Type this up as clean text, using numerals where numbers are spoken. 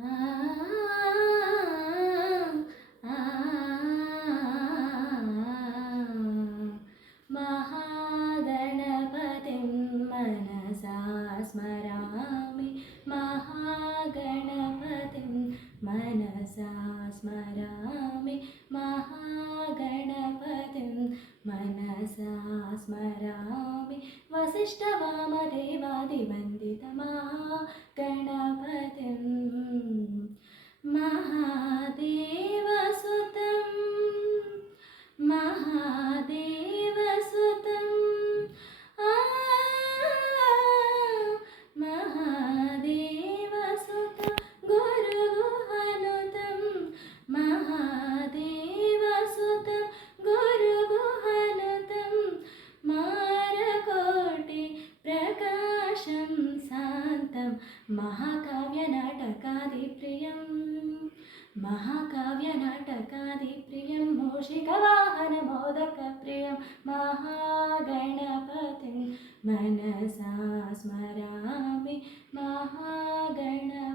आ आ महागणपतिं मनसा स्मरामि महागणपतिं मनसा स्मरामि महागणपतिं मनसा स्मरामि वसिष्ठवामदेवादिवन्दितमहागणपतिं महादेवसुतं महादेवसुतं आ महादेवसुतं गुरुगुहनुतं महादेवसुतं गुरुगुहनुतं मारकोटि प्रकाशं शान्तं महाकाव्यनाटकादिप्रियं मूषिकवाहनमोदकप्रियं महागणपतिं मनसा स्मरामि महागणपतिं